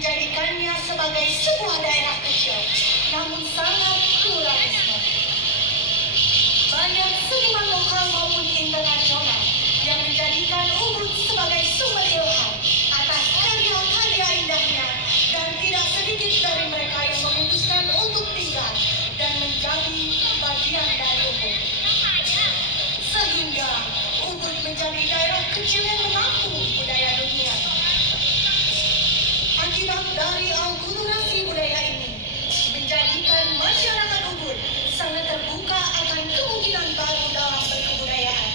menjadikannya sebagai sebuah daerah kecil, namun sangat pluralisme. Banyak seniman lokal maupun internasional yang menjadikan Ubud sebagai sumber ilham atas karya-karya indahnya, dan tidak sedikit dari mereka yang memutuskan untuk tinggal dan menjadi bagian dari Ubud. Sehingga Ubud menjadi daerah kecil yang menampung budaya dunia. Akibat dari akulturasi budaya ini menjadikan masyarakat Ubud sangat terbuka akan kemungkinan baru dalam berkebudayaan,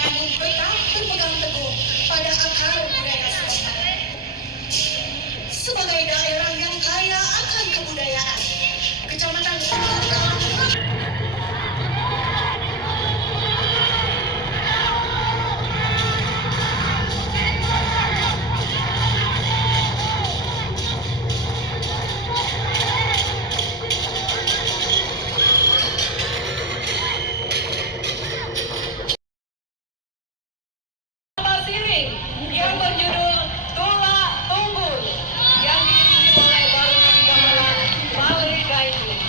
namun tetap berpegang teguh pada akar budaya setempat. Sebagai daerah yang kaya akan kebudayaan, Kecamatan Ubud yang berjudul Tula Tunggul yang diiringi oleh barengan gamelan Balai Gaining.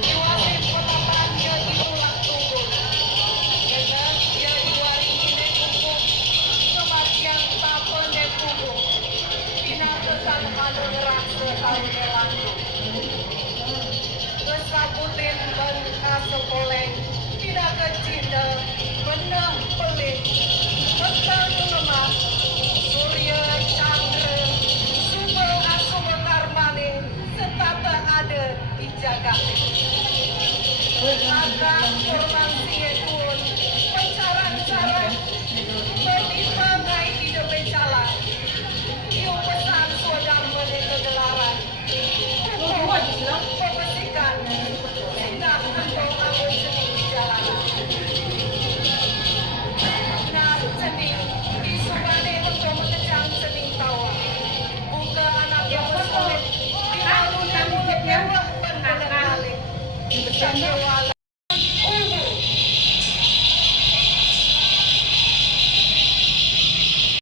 Iwasip Kota dia di Tula Tunggul, karena dia diwaringi nek pupuk kematian tapene pupuk. Pinapesan kalau ngerasa tahu nelantu. Kesabutin bangka sepoleng, tidak kecinta, benang pelik, petang lemah, surya candra, sumber asumber karmane, setata ada di jagat. Agak kurang sietun, pencaran-caran, berdipangai hidup bencala, iu pesan sodang mereka gelaran. Pemetikan, singgah kantong aku seni di jalanan. Nah, seni, di Subane untuk mengejang seni tawa. Buka anak yang bersulit, di alun yang mulai mewah dan benar balik. Besar wali.